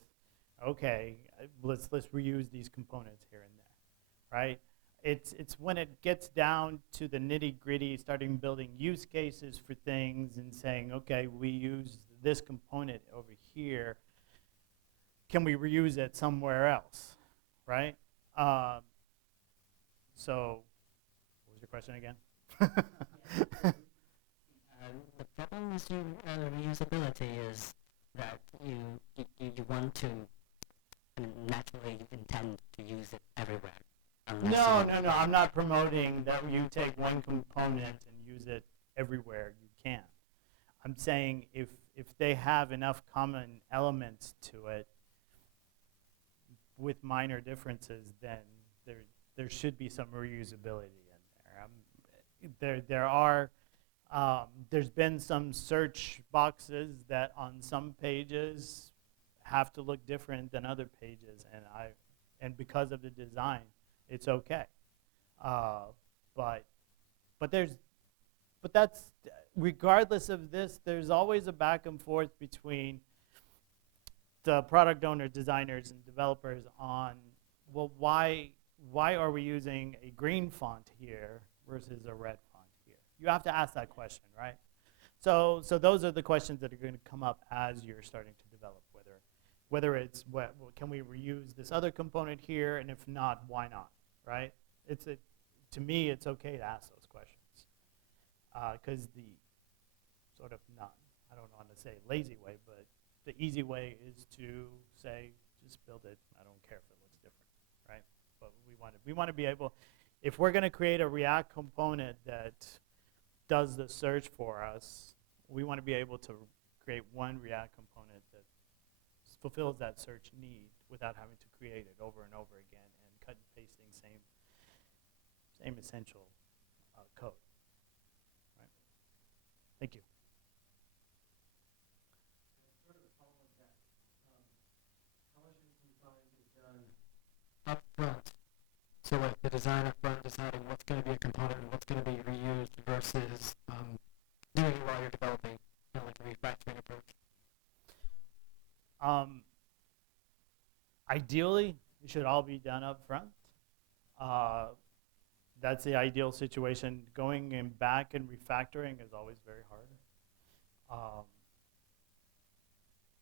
okay, let's reuse these components here and there, right? It's when it gets down to the nitty-gritty, starting building use cases for things and saying, okay, we use this component over here. can we reuse it somewhere else, right? So, what was your question again? The problem with reusability is that you want to naturally intend to use it everywhere. No. I'm not promoting that you take one component and use it everywhere you can. I'm saying if they have enough common elements to it with minor differences, then there should be some reusability in there. There's been some search boxes that on some pages have to look different than other pages, and because of the design, it's okay. But that's regardless of this. There's always a back and forth between the product owner, designers, and developers on, well, why are we using a green font here versus a red font here? You have to ask that question, right? So those are the questions that are going to come up as you're starting to develop, whether it's can we reuse this other component here, and if not, why not, right? To me, it's okay to ask those questions, because the sort of I don't want to say lazy way, but the easy way is to say, just build it. I don't care if it looks different, right? But we want to be able, if we're going to create a React component that does the search for us, we want to be able to create one React component that fulfills that search need without having to create it over and over again and cut and pasting same essential code. Right? Thank you. Up front. So like the design up front, deciding what's going to be a component and what's going to be reused versus doing it while you're developing, kind of like a refactoring approach. Ideally, it should all be done up front. That's the ideal situation. Going in back and refactoring is always very hard.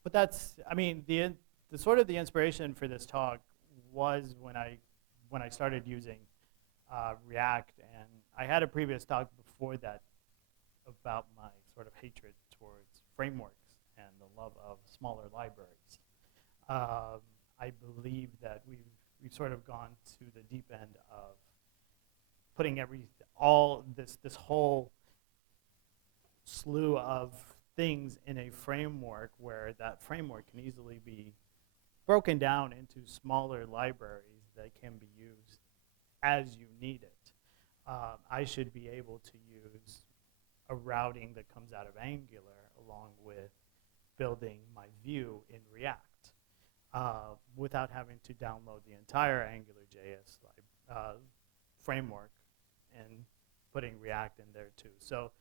But that's, I mean, the sort of the inspiration for this talk was when I started using React, and I had a previous talk before that about my sort of hatred towards frameworks and the love of smaller libraries. I believe that we've sort of gone to the deep end of putting this whole slew of things in a framework where that framework can easily be broken down into smaller libraries that can be used as you need it. I should be able to use a routing that comes out of Angular along with building my view in React without having to download the entire AngularJS framework and putting React in there too. So,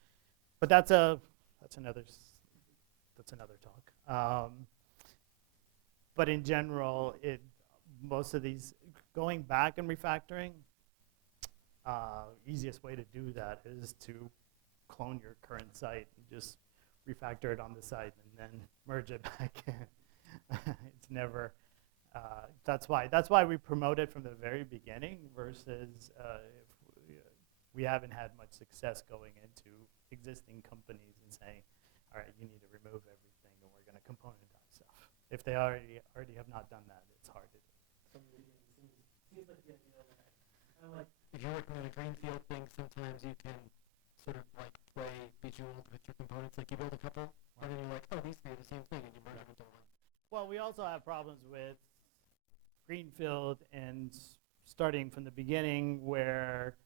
but that's another talk. But in general, most of these going back and refactoring, easiest way to do that is to clone your current site and just refactor it on the site and then merge it back in. It's never. That's why we promote it from the very beginning versus we haven't had much success going into existing companies and saying, all right, you need to remove everything and we're going to componentize stuff. If they already have not done that, it's hard to do. Seems like the idea that kind of like if you're working on a greenfield thing, sometimes you can sort of like play Bejeweled with your components. Like you build a couple, and then you're like, oh, these three are the same thing, and you merge them into one. Well, we also have problems with greenfield and starting from the beginning where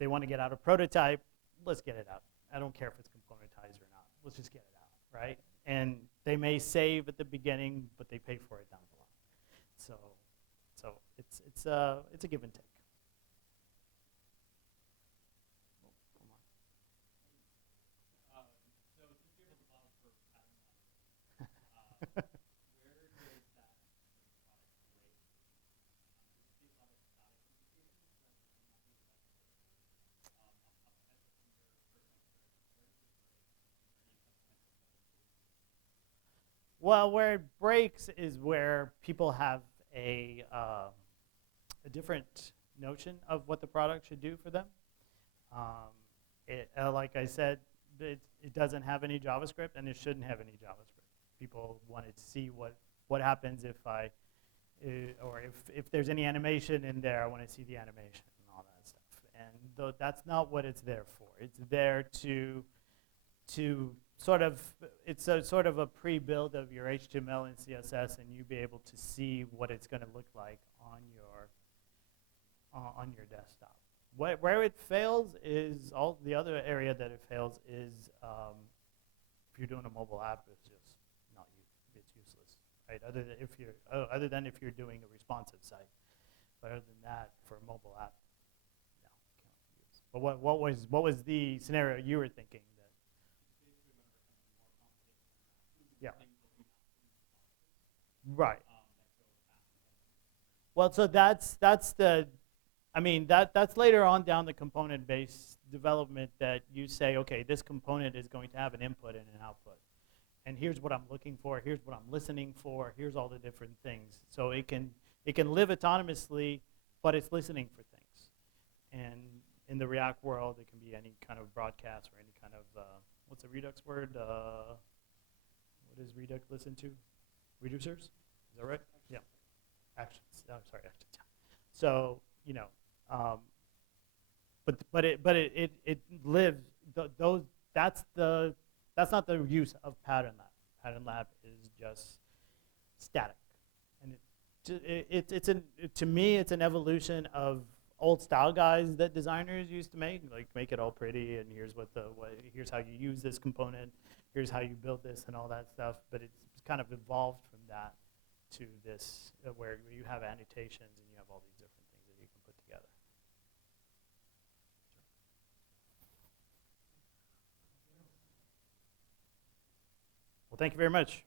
they want to get out a prototype. Let's get it out. I don't care if it's componentized or not. Let's just get it out, right? And they may save at the beginning, but they pay for it down the line. So it's a give and take. Well, where it breaks is where people have a different notion of what the product should do for them. Like I said, it doesn't have any JavaScript, and it shouldn't have any JavaScript. People wanted to see what happens if or if there's any animation in there. I want to see the animation and all that stuff. And that's not what it's there for. It's there to sort of, it's a sort of a pre-build of your HTML and CSS, and you be able to see what it's going to look like on your desktop. Where it fails is, all the other area that it fails is if you're doing a mobile app, it's just not it's useless, right? Other than if you're doing a responsive site, but other than that, for a mobile app, no, can't use. But what was the scenario you were thinking? Yeah. Right. Well, so that's the, I mean, that's later on down the component-based development that you say, okay, this component is going to have an input and an output. And here's what I'm looking for, here's what I'm listening for, here's all the different things. So it can live autonomously, but it's listening for things. And in the React world, it can be any kind of broadcast or any kind of, what's the Redux word? What does Redux listen to? Reducers? Is that right? Yeah. Actions. Oh, sorry, actions. So, you know, but it lives. That's not the use of Pattern Lab. Pattern Lab is just static, and to me it's an evolution of old style guides that designers used to make it all pretty, and here's how you use this component, here's how you build this and all that stuff. But it's kind of evolved from that to this where you have annotations and you have all these different things that you can put together. Well, thank you very much.